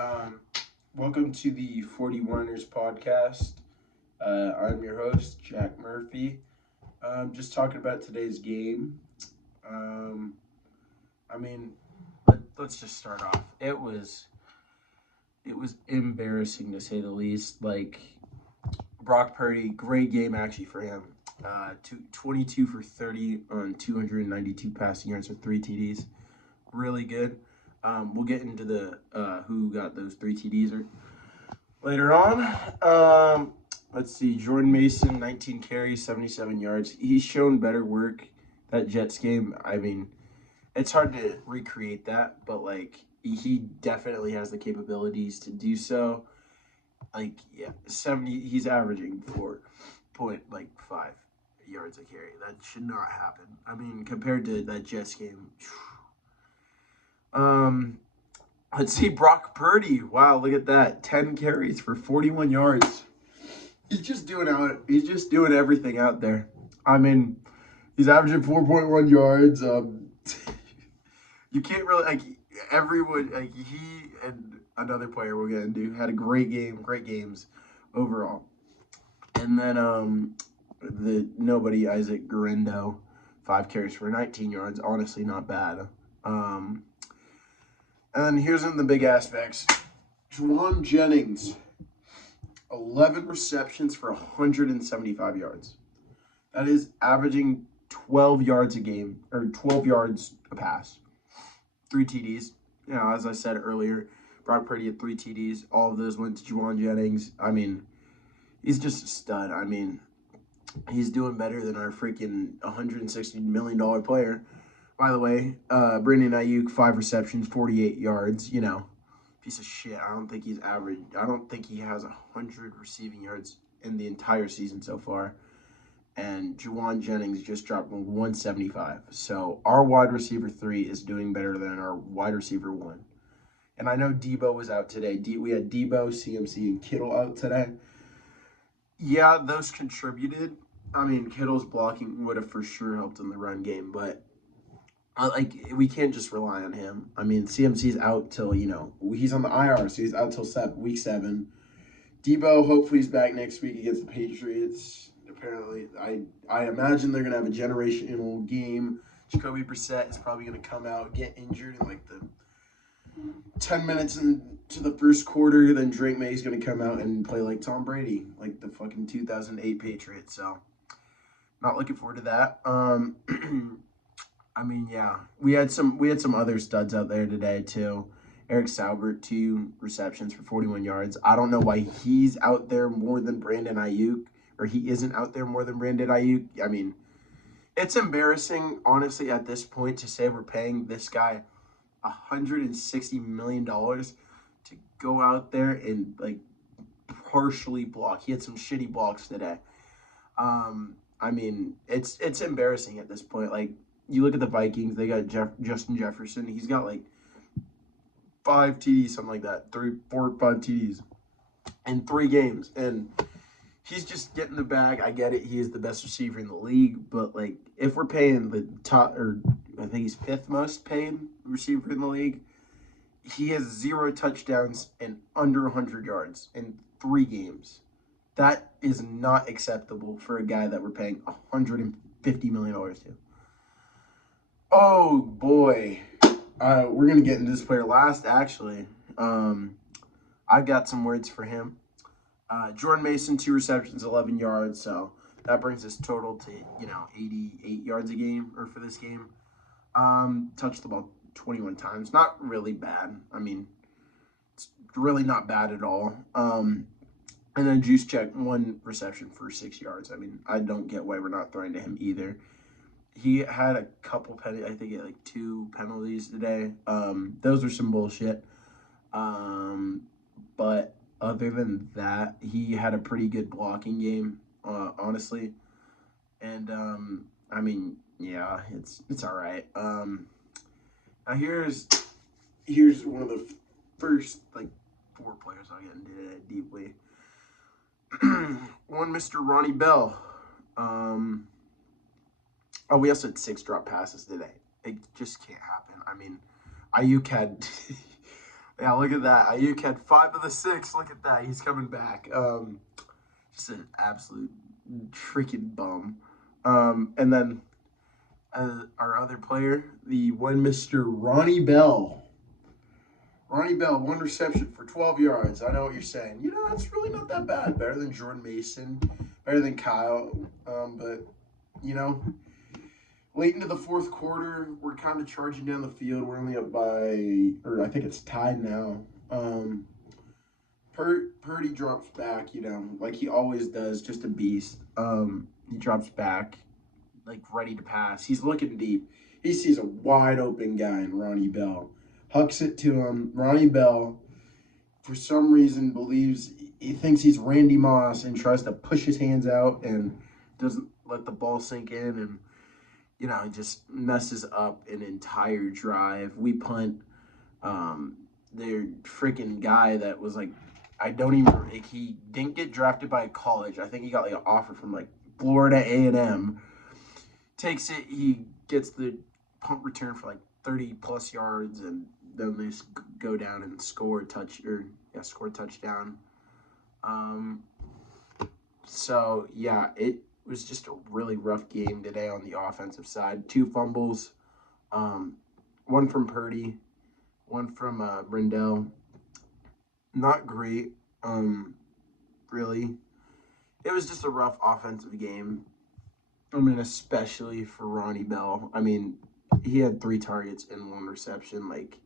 Um, Welcome to the 41ers podcast. I'm your host, Jack Murphy. Just talking about today's game. Um, I mean, let's just start off. It was embarrassing to say the least. Like Brock Purdy, great game actually for him. 22 for 30 on 292 passing yards with 3 TDs. Really good. We'll get into the who got those 3 TDs later on. Let's see. Jordan Mason, 19 carries, 77 yards. He's shown better work that Jets game. I mean, it's hard to recreate that, but like he definitely has the capabilities to do so. Like 70. He's averaging 4.5 yards a carry. That should not happen. I mean, compared to that Jets game. Um, let's see, Brock Purdy. Wow, look at that. 10 carries for 41 yards. He's just doing everything out there. I mean, he's averaging 4.1 yards. You can't really like everyone like he and another player we'll get into had a great games overall. And then the nobody Isaac Guerendo, 5 carries for 19 yards. Honestly, not bad. Um, and then here's in the big aspects. Juwan Jennings, 11 receptions for 175 yards. That is averaging 12 yards a game, or 12 yards a pass. 3 TDs. As I said earlier, Brock Purdy had 3 TDs. All of those went to Juwan Jennings. I mean, he's just a stud. I mean, he's doing better than our freaking $160 million player. By the way, Brandon Ayuk, 5 receptions, 48 yards. Piece of shit. I don't think he's average. I don't think he has 100 receiving yards in the entire season so far. And Juwan Jennings just dropped 175. So our wide receiver 3 is doing better than our wide receiver 1. And I know Debo was out today. We had Debo, CMC, and Kittle out today. Yeah, those contributed. I mean, Kittle's blocking would have for sure helped in the run game, but we can't just rely on him. I mean, CMC's out till he's on the IR, so he's out till week 7. Debo hopefully he's back next week against the Patriots. Apparently, I imagine they're gonna have a generational game. Jacoby Brissett is probably gonna come out, get injured in like the 10 minutes into the first quarter. Then Drake May's gonna come out and play like Tom Brady, like the fucking 2008 Patriots. So, not looking forward to that. I mean, yeah, we had some other studs out there today too. Eric Saubert, 2 receptions for 41 yards. I don't know why he's out there more than Brandon Ayuk, or he isn't out there more than Brandon Ayuk. I mean, it's embarrassing, honestly, at this point to say we're paying this guy $160 million to go out there and like partially block. He had some shitty blocks today. I mean, it's embarrassing at this point. Like, you look at the Vikings, they got Justin Jefferson. He's got like 5 TDs, something like that. 3, 4, 5 TDs in 3 games. And he's just getting the bag. I get it. He is the best receiver in the league. But, like, if we're paying the top, or I think he's 5th most paid receiver in the league, he has 0 touchdowns and under 100 yards in 3 games. That is not acceptable for a guy that we're paying $150 million to. Oh, boy. We're going to get into this player last, actually. I got some words for him. Jordan Mason, 2 receptions, 11 yards. So that brings his total to, 88 yards a game, or for this game. Touched the ball 21 times. Not really bad. I mean, it's really not bad at all. And then Juszczyk, 1 reception for 6 yards. I mean, I don't get why we're not throwing to him either. He had a couple penalties. I think he had like 2 penalties today. Those are some bullshit. But other than that, he had a pretty good blocking game, honestly. And I mean, yeah, it's all right. Now here's one of the first like 4 players I'll get into it deeply. One, Mr. Ronnie Bell. We also had 6 drop passes today. It just can't happen. I mean, Ayuk had Yeah, look at that. Ayuk had 5 of the 6. Look at that. He's coming back. Just an absolute freaking bum. And then our other player, the one Mr. Ronnie Bell. Ronnie Bell, 1 reception for 12 yards. I know what you're saying. You know, that's really not that bad. Better than Jordan Mason, better than Kyle. But, you know, late into the fourth quarter, we're kind of charging down the field. We're only up by, or I think it's tied now. Purdy drops back, you know, like he always does, just a beast. He drops back, like ready to pass. He's looking deep. He sees a wide open guy in Ronnie Bell. Hucks it to him. Ronnie Bell, for some reason, believes he thinks he's Randy Moss and tries to push his hands out and doesn't let the ball sink in, and you know, it just messes up an entire drive. We punt. Their freaking guy that was like, I don't even, like, he didn't get drafted by a college. I think he got like an offer from like Florida A&M. Takes it, he gets the punt return for like 30 plus yards, and then they go down and score a touchdown. So yeah, it was just a really rough game today on the offensive side. 2 fumbles, one from Purdy, one from Brindell. Not great, really. It was just a rough offensive game. I mean, especially for Ronnie Bell. I mean, he had 3 targets and 1 reception. Like,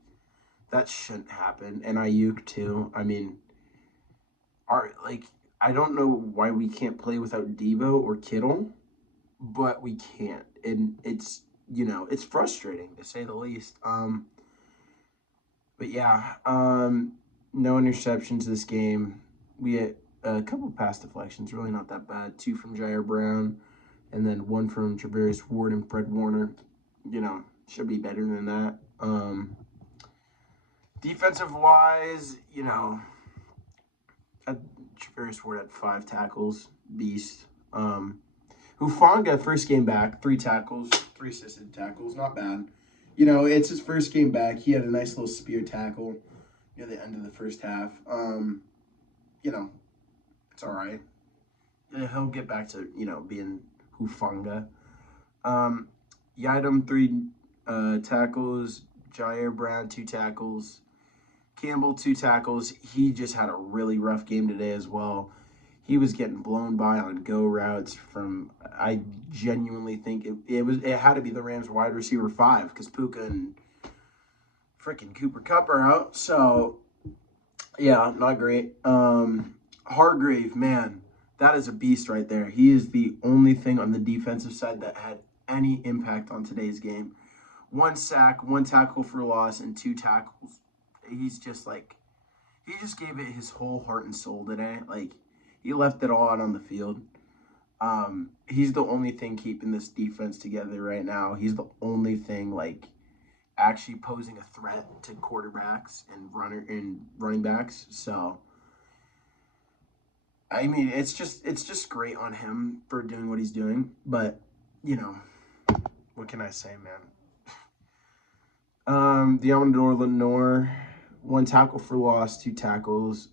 that shouldn't happen. And Ayuk, too. I mean, I don't know why we can't play without Deebo or Kittle, but we can't. And it's, you know, it's frustrating, to say the least. But yeah, no interceptions this game. We had a couple pass deflections, really not that bad. 2 from Jair Brown, and then 1 from Travarius Ward and Fred Warner. You know, should be better than that. Defensive wise, you know, Travarius Ward had 5 tackles, beast. Hufanga, first game back, 3 tackles, 3 assisted tackles, not bad. You know, it's his first game back. He had a nice little spear tackle near the end of the first half. You know, it's all right. He'll get back to, you know, being Hufanga. Yadam, 3 tackles. Jair Brown, 2 tackles. Campbell, 2 tackles. He just had a really rough game today as well. He was getting blown by on go routes from, I genuinely think it had to be the Rams wide receiver 5, because Puka and freaking Cooper Kupp are out. So, yeah, not great. Hargrave, man, that is a beast right there. He is the only thing on the defensive side that had any impact on today's game. 1 sack, 1 tackle for loss, and 2 tackles. He's just like, he just gave it his whole heart and soul today. Like, he left it all out on the field. He's the only thing keeping this defense together right now. He's the only thing, like, actually posing a threat to quarterbacks and running backs. So, I mean, it's just great on him for doing what he's doing. But, you know, what can I say, man? Deommodore Lenoir, 1 tackle for loss, 2 tackles.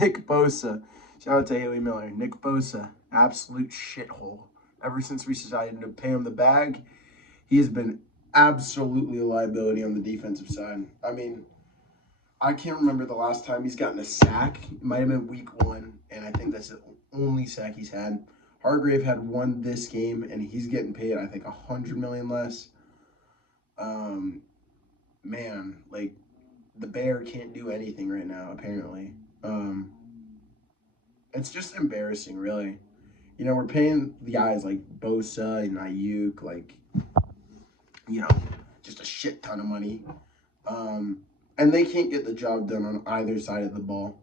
Nick Bosa, shout out to Haley Miller. Nick Bosa, absolute shithole. Ever since we decided to pay him the bag, he has been absolutely a liability on the defensive side. I mean, I can't remember the last time he's gotten a sack. It might have been week 1, and I think that's the only sack he's had. Hargrave had 1 this game, and he's getting paid, I think, $100 million less. Man, like, the Bear can't do anything right now, apparently. It's just embarrassing, really. You know, we're paying the guys like Bosa and Ayuk, like, you know, just a shit ton of money. And they can't get the job done on either side of the ball.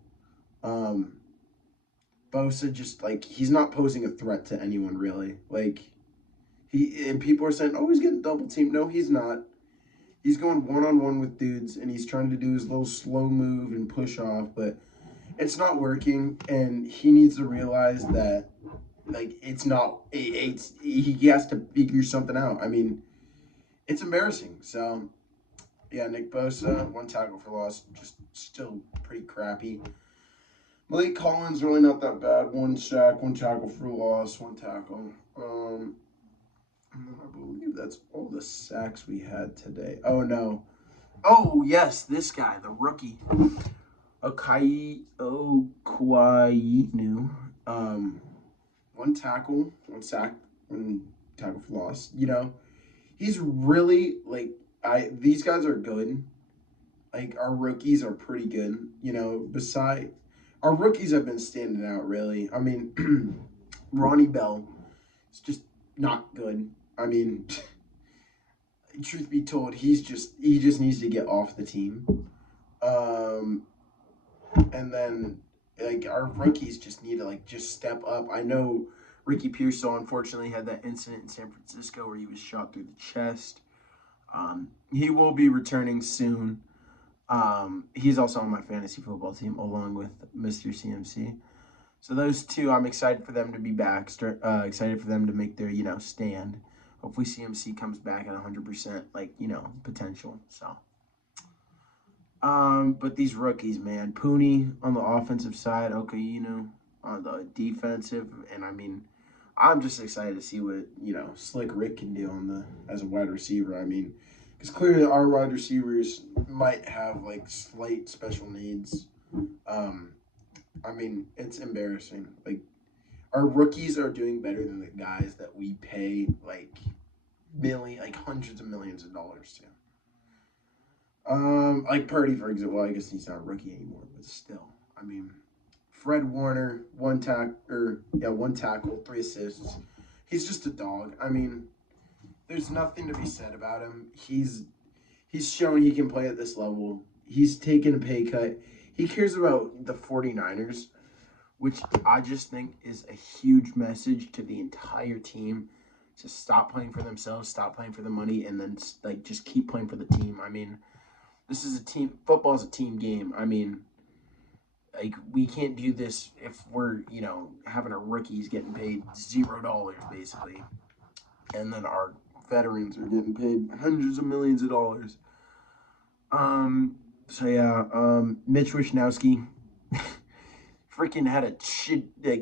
Bosa just, like, he's not posing a threat to anyone, really. Like, and people are saying, oh, he's getting double teamed. No, he's not. He's going one-on-one with dudes, and he's trying to do his little slow move and push off, but it's not working, and he needs to realize that, like, it's not, he has to figure something out. I mean, it's embarrassing. So, Yeah, Nick Bosa, 1 tackle for loss, just still pretty crappy. Malik Collins, really not that bad. 1 sack, 1 tackle for loss, 1 tackle. I believe that's all the sacks we had today. Oh, no. Oh, yes, this guy, the rookie. Okwuinu. 1 tackle, 1 sack, 1 tackle for loss. You know, he's really, like, these guys are good. Like, our rookies are pretty good. You know, our rookies have been standing out, really. I mean, Ronnie Bell is just not good. I mean, truth be told, he just needs to get off the team. And then like our rookies just need to like just step up. I know Ricky Pearsall unfortunately had that incident in San Francisco where he was shot through the chest. He will be returning soon. He's also on my fantasy football team along with Mr. CMC. So those two, I'm excited for them to be back. Excited for them to make their stand. Hopefully CMC comes back at 100% potential. So. But these rookies, man, Pooney on the offensive side, on the defensive, and I mean, I'm just excited to see what Slick Rick can do as a wide receiver. I mean, because clearly our wide receivers might have like slight special needs. I mean, it's embarrassing. Like our rookies are doing better than the guys that we pay like hundreds of millions of dollars to. Like Purdy, for example. Well, I guess he's not a rookie anymore, but still. I mean, Fred Warner, 1 tackle, 3 assists. He's just a dog. I mean, there's nothing to be said about him. He's shown he can play at this level. He's taken a pay cut. He cares about the 49ers, which I just think is a huge message to the entire team to stop playing for themselves, stop playing for the money, and then like just keep playing for the team. I mean, this is a team. Football is a team game. I mean, like we can't do this if we're having our rookies getting paid $0 basically, and then our veterans are getting paid hundreds of millions of dollars. So yeah. Mitch Wishnowsky, freaking had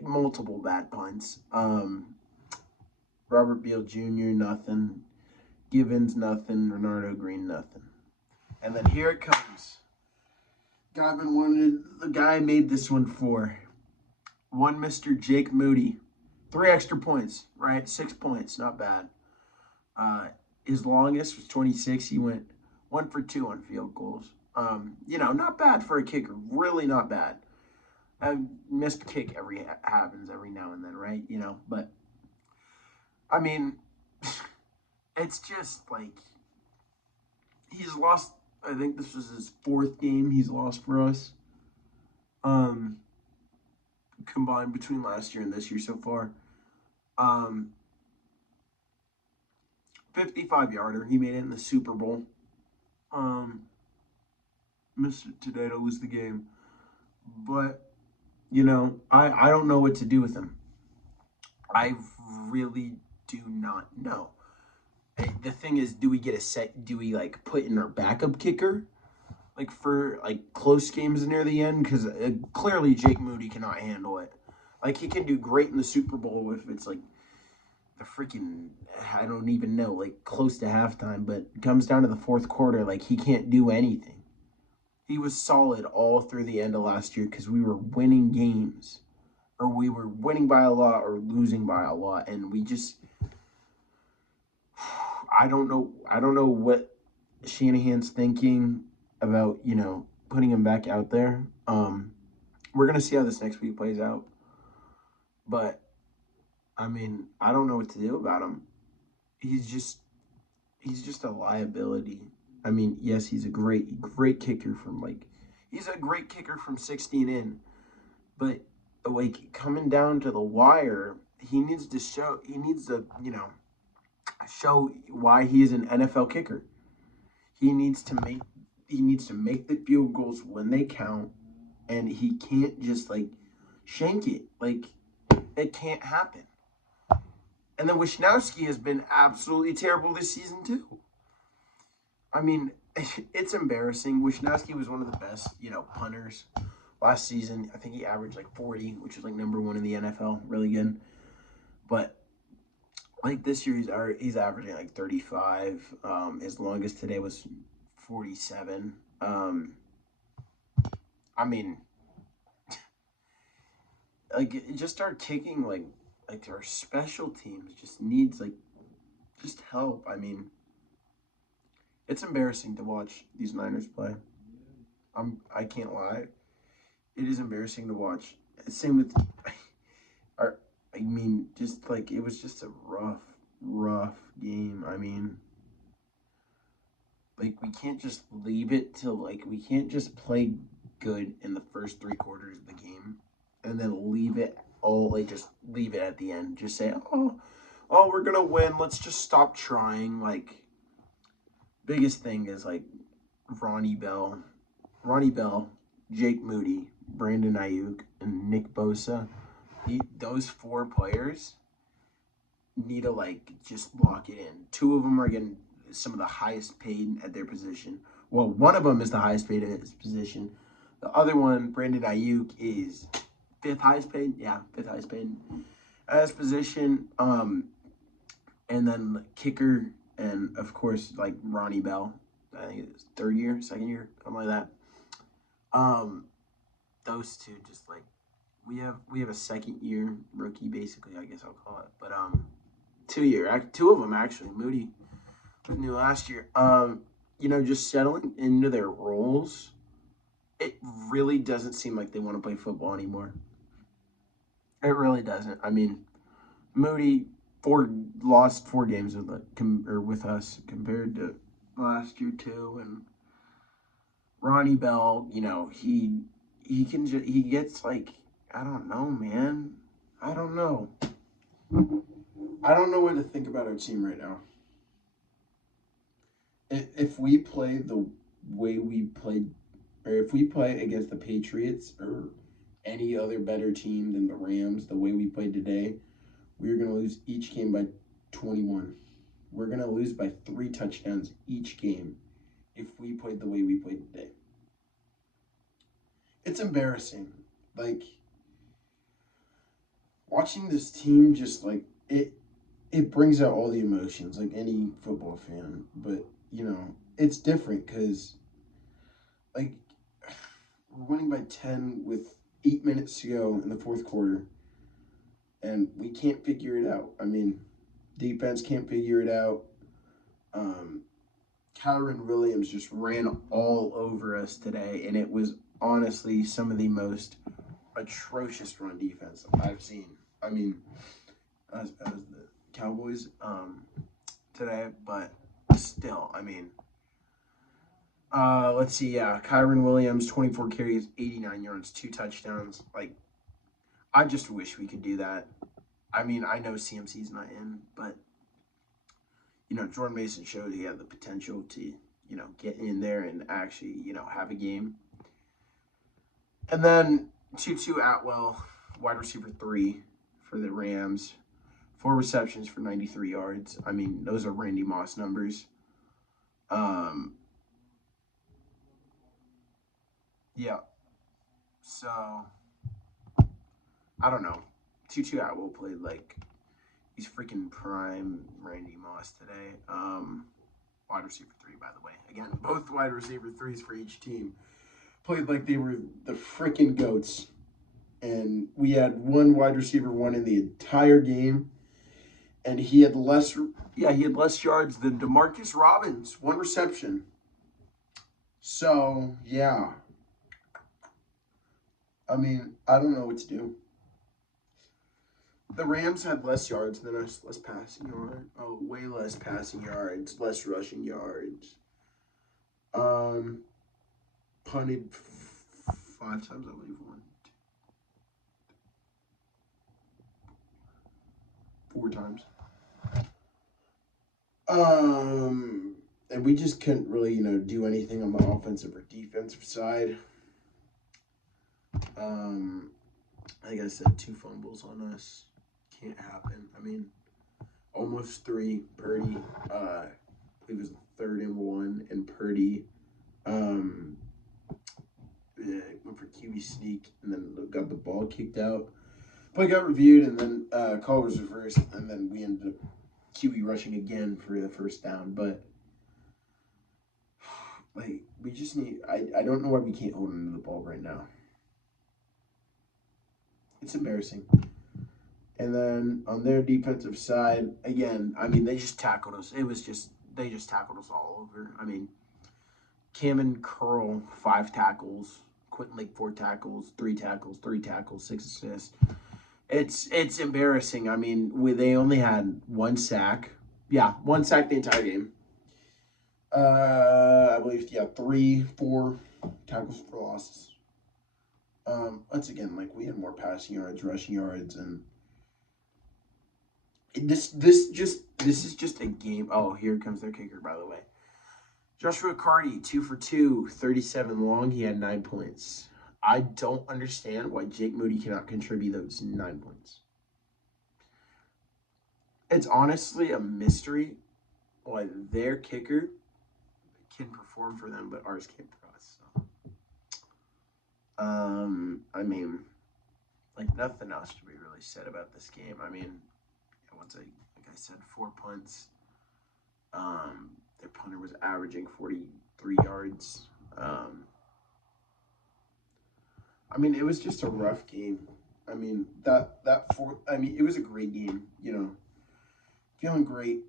multiple bad punts. Robert Beal Jr. nothing. Givens nothing. Renardo Green nothing. And then here it comes. The guy I made this one for. One Mr. Jake Moody. 3 extra points, right? 6 points, not bad. His longest was 26. He went 1 for 2 on field goals. Not bad for a kicker. Really not bad. A missed kick happens every now and then, right? But I mean, it's just like he's lost. I think this was his 4th game he's lost for us. Combined between last year and this year so far. 55-yarder. He made it in the Super Bowl. Missed it today to lose the game. But, I don't know what to do with him. I really do not know. The thing is, do we put in our backup kicker? Like for close games near the end? Because clearly Jake Moody cannot handle it. Like he can do great in the Super Bowl if it's like the freaking, I don't even know, like close to halftime, but it comes down to the 4th quarter, like he can't do anything. He was solid all through the end of last year because we were winning games. Or we were winning by a lot or losing by a lot. And we just, I don't know what Shanahan's thinking about, putting him back out there. We're going to see how this next week plays out. But, I mean, I don't know what to do about him. He's just a liability. I mean, yes, he's a great kicker he's a great kicker from 16 in. But, coming down to the wire, he needs to show why he is an NFL kicker. He needs to make the field goals when they count, and he can't just shank it. It can't happen. And then Wishnowsky has been absolutely terrible this season too. I mean, it's embarrassing. Wisniewski was one of the best, punters last season. I think he averaged like 40, which is like number one in the NFL. Really good. But like this year, he's averaging like 35. His longest today was 47. I mean, like just start kicking like our special teams just needs like just help. I mean, it's embarrassing to watch these Niners play. I can't lie. It is embarrassing to watch. Same with our. I mean, just like it was just a rough game. I mean, like we can't just leave it till like we can't just play good in the first 3 quarters of the game and then leave it all like just leave it at the end. Just say, oh, we're gonna win. Let's just stop trying. Like biggest thing is like Ronnie Bell, Jake Moody, Brandon Ayuk, and Nick Bosa. Those 4 players need to like just lock it in. 2 of them are getting some of the highest paid at their position. Well, one of them is the highest paid at his position. The other one, Brandon Ayuk, is 5th highest paid. Yeah, 5th highest paid at his position. And then kicker, and of course like Ronnie Bell. I think it's 3rd year, 2nd year, something like that. Those two just like we have a 2nd year rookie basically. I guess I'll call it, but 2 year, 2 of them actually. Moody was new last year. Just settling into their roles. It really doesn't seem like they want to play football anymore. It really doesn't. I mean, Moody lost 4 games with us compared to last year too, and Ronnie Bell, he gets like I don't know, man. I don't know. I don't know what to think about our team right now. If we play the way we played, or if we play against the Patriots or any other better team than the Rams, the way we played today, we're going to lose each game by 21. We're going to lose by 3 touchdowns each game if we played the way we played today. It's embarrassing. Like, watching this team just like, it brings out all the emotions, like any football fan. But, it's different because, like, we're winning by 10 with 8 minutes to go in the 4th quarter, and we can't figure it out. I mean, defense can't figure it out. Kyren Williams just ran all over us today, and it was honestly some of the most atrocious run defense I've seen. I mean, as the Cowboys today, but still, I mean, let's see, yeah, Kyren Williams, 24 carries, 89 yards, 2 touchdowns. Like, I just wish we could do that. I mean, I know CMC's not in, but Jordan Mason showed he had the potential to, get in there and actually, have a game. And then Tutu Atwell, wide receiver 3 for the Rams, 4 receptions for 93 yards. I mean, those are Randy Moss numbers. Yeah. So, I don't know. Tutu Atwell played like he's freaking prime Randy Moss today. Wide receiver 3, by the way. Again, both wide receiver 3s for each team played like they were the freaking goats. And we had one wide receiver 1 in the entire game, and he had less yards than Demarcus Robbins, 1 reception. So, yeah. I mean, I don't know what to do. The Rams had less yards than us, less passing yards. Oh, way less passing yards, less rushing yards. Punted 5 times, I believe. 4 times. And we just couldn't really, do anything on the offensive or defensive side. Like I said, 2 fumbles on us. Can't happen. I mean, almost 3. Purdy it was 3rd and 1, and Purdy went for QB sneak and then got the ball kicked out. Play got reviewed, and then call was reversed, and then we ended up QB rushing again for the first down. But like, we just need. I don't know why we can't hold on to the ball right now. It's embarrassing. And then on their defensive side, again, I mean, they just tackled us. They just tackled us all over. I mean, Cameron Curl, 5 tackles. Quentin Lake, 4 tackles, 3 tackles, 3 tackles, 6 assists. It's embarrassing. I mean, they only had 1 sack. Yeah, 1 sack the entire game. I believe, 4 tackles for losses. Once again, like, we had more passing yards, rushing yards, and this is just a game. Oh, here comes their kicker, by the way. Joshua Cardi, 2 for 2, 37 long. He had 9 points. I don't understand why Jake Moody cannot contribute those 9 points. It's honestly a mystery why their kicker can perform for them, but ours can't for us. So. I mean, like, nothing else to be really said about this game. I mean, like I said, 4 punts. Their punter was averaging 43 yards. I mean, it was just a rough game. I mean, it was a great game, Feeling great,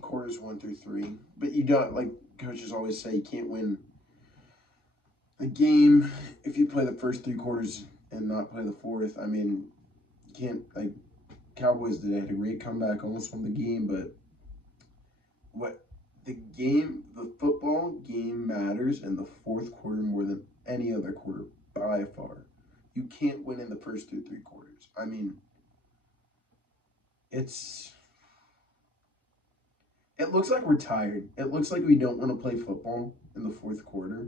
quarters 1 through 3. But you don't, like coaches always say, you can't win a game if you play the first 3 quarters and not play the fourth. I mean, you can't, like, Cowboys today had a great comeback, almost won the game, but the football game matters in the fourth quarter more than any other quarter by far. You can't win in the first 3 quarters. I mean, it looks like we're tired. It looks like we don't want to play football in the fourth quarter,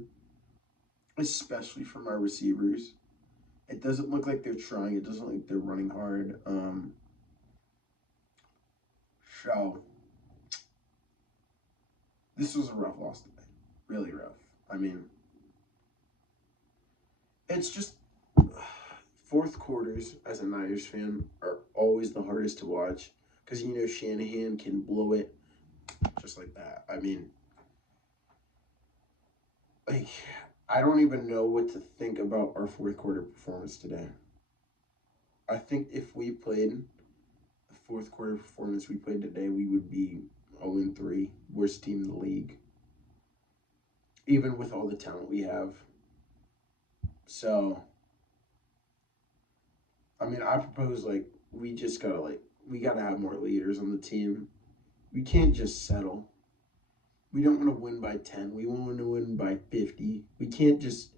especially from our receivers. It doesn't look like they're trying. It doesn't look like they're running hard. So, this was a rough loss today. Really rough. I mean, it's just fourth quarters as a Niners fan are always the hardest to watch because Shanahan can blow it just like that. I mean, like, I don't even know what to think about our fourth quarter performance today. I think if we played the fourth quarter performance we played today, we would be 0-3, worst team in the league, even with all the talent we have. So, I mean, I propose, like, we gotta have more leaders on the team. We can't just settle. We don't want to win by 10. We want to win by 50. We can't just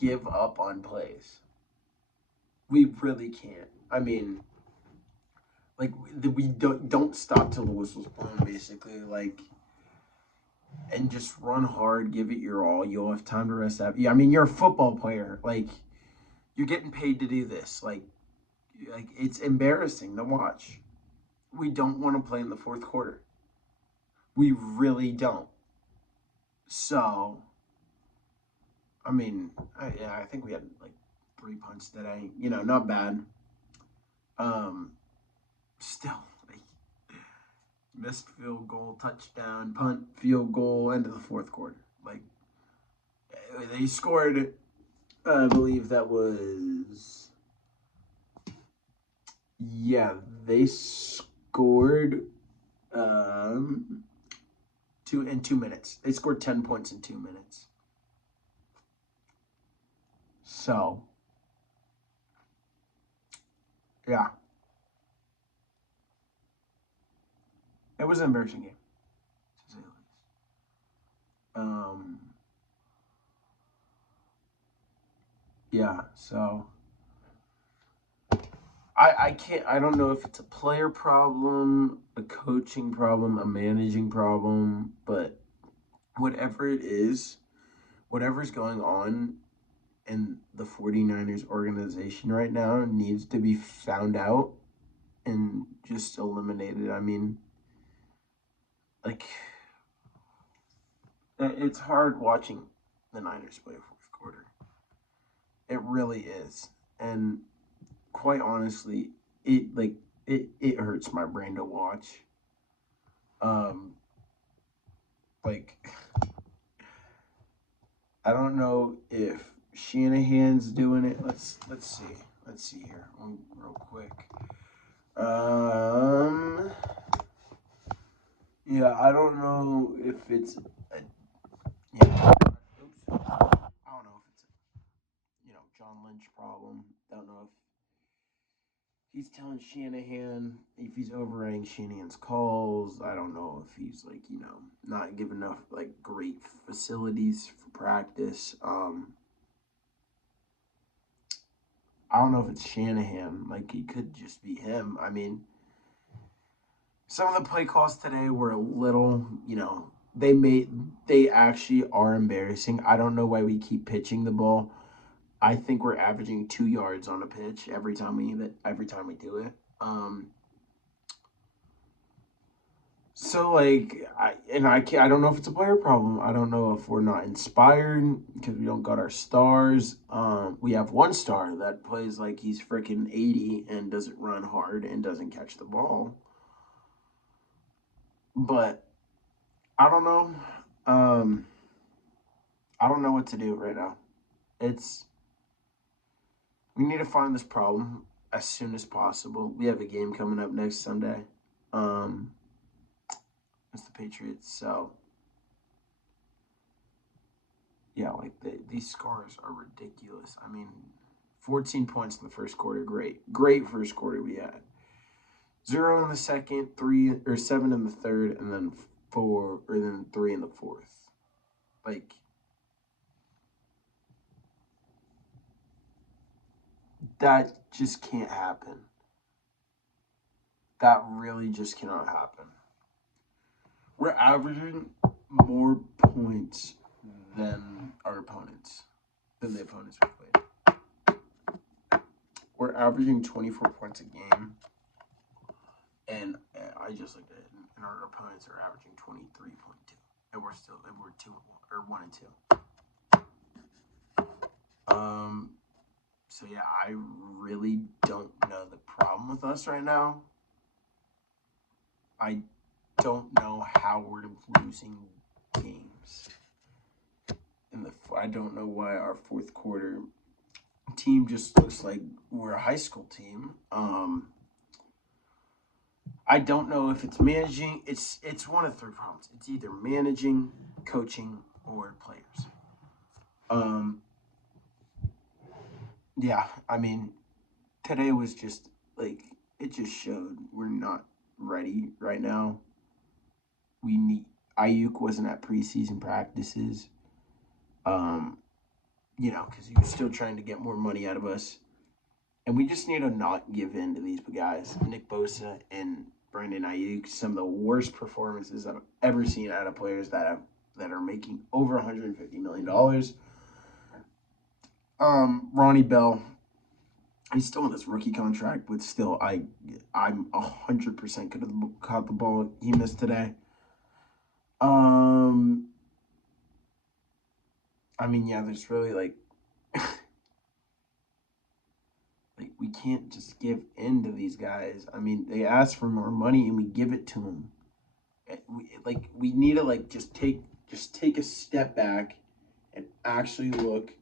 give up on plays. We really can't. I mean, like, we don't stop till the whistle's blown, basically. Like, and just run hard, give it your all. You'll have time to rest up. Yeah, I mean, you're a football player. Like, you're getting paid to do this. Like it's embarrassing to watch. We don't want to play in the fourth quarter. We really don't. So, I mean, I think we had like 3 punts today. Not bad. Still, like, missed field goal, touchdown, punt, field goal, end of the fourth quarter. Like, they scored, I believe that was, they scored 2 minutes. They scored 10 points in 2 minutes. So, yeah. It was an embarrassing game, to say the least. Yeah, so I don't know if it's a player problem, a coaching problem, a managing problem, but whatever it is, whatever's going on in the 49ers organization right now needs to be found out and just eliminated. I mean, like it's hard watching the Niners play fourth quarter. It really is, and quite honestly, it hurts my brain to watch. Um, like I don't know if Shanahan's doing it. Let's see. Let's see here, real quick. Um, yeah, I don't know if it's a, yeah. Oops. I don't know if it's a, John Lynch problem. Don't know if he's telling Shanahan if he's overriding Shanahan's calls. I don't know if he's like not giving enough like great facilities for practice. I don't know if it's Shanahan. Like it could just be him. I mean, some of the play calls today were a little, they actually are embarrassing. I don't know why we keep pitching the ball. I think we're averaging 2 yards on a pitch every time we do it. So like I don't know if it's a player problem. I don't know if we're not inspired because we don't got our stars. We have one star that plays like he's freaking 80 and doesn't run hard and doesn't catch the ball. But I don't know. Um, I don't know what to do right now. It's We need to find this problem as soon as possible. We have a game coming up next Sunday. Um, it's the Patriots, so yeah, like these scores are ridiculous. I mean, 14 points in the first quarter, great first quarter we had. 0 in the second, 3 or 7 in the third, and then 3 in the fourth. Like that just can't happen. That really just cannot happen. We're averaging more points than our opponents, than the opponents we played. We're averaging 24 points a game, and I just looked at it, and our opponents are averaging 23.2, and we're 1 and 2. So yeah, I really don't know the problem with us right now. I don't know how we're losing games. I don't know why our fourth quarter team just looks like we're a high school team. I don't know if it's managing. It's one of three problems. It's either managing, coaching, or players. Um, yeah, I mean, today was just like it just showed we're not ready right now. We need Ayuk wasn't at preseason practices. Um, because he was still trying to get more money out of us. And we just need to not give in to these guys. Nick Bosa and Brandon Ayuk, some of the worst performances I've ever seen out of players that are making over $150 million. Ronnie Bell, he's still on his rookie contract, but still, I'm 100% could have caught the ball he missed today. I mean, yeah, there's really like we can't just give in to these guys. I mean, they ask for more money and we give it to them. We need to just take a step back and actually look,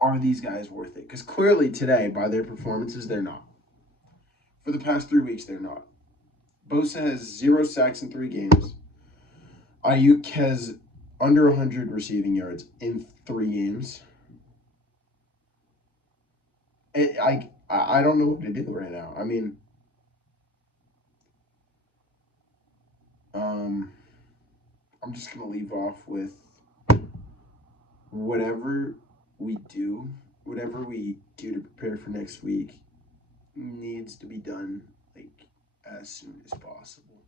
are these guys worth it? Because clearly today, by their performances, they're not. For the past 3 weeks, they're not. Bosa has 0 sacks in 3 games. Ayuk has under 100 receiving yards in 3 games. I don't know what to do right now. I mean, I'm just gonna leave off with whatever we do, whatever we do to prepare for next week needs to be done like as soon as possible.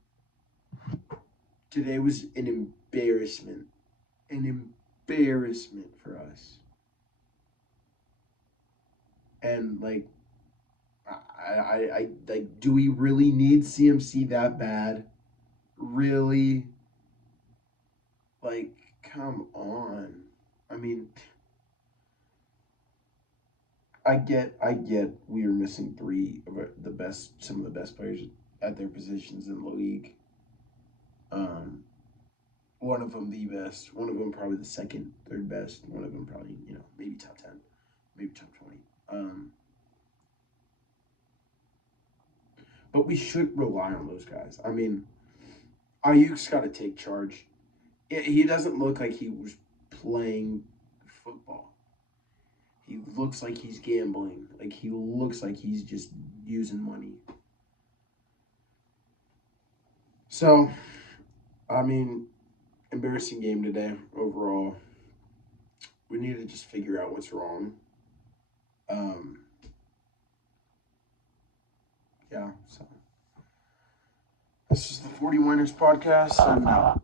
Today was an embarrassment for us, and like I like, do we really need CMC that bad? Really? Like, come on. I mean, I get we are missing three of some of the best players at their positions in the league. Um, one of them the best, one of them probably the second, third best, one of them probably, maybe top 10, maybe top 20. But we should rely on those guys. I mean, Ayuk's got to take charge. He doesn't look like he was playing football. He looks like he's gambling. Like he looks like he's just using money. So, I mean, embarrassing game today overall. We need to just figure out what's wrong. Um, yeah. So this is the 40 Winners podcast, and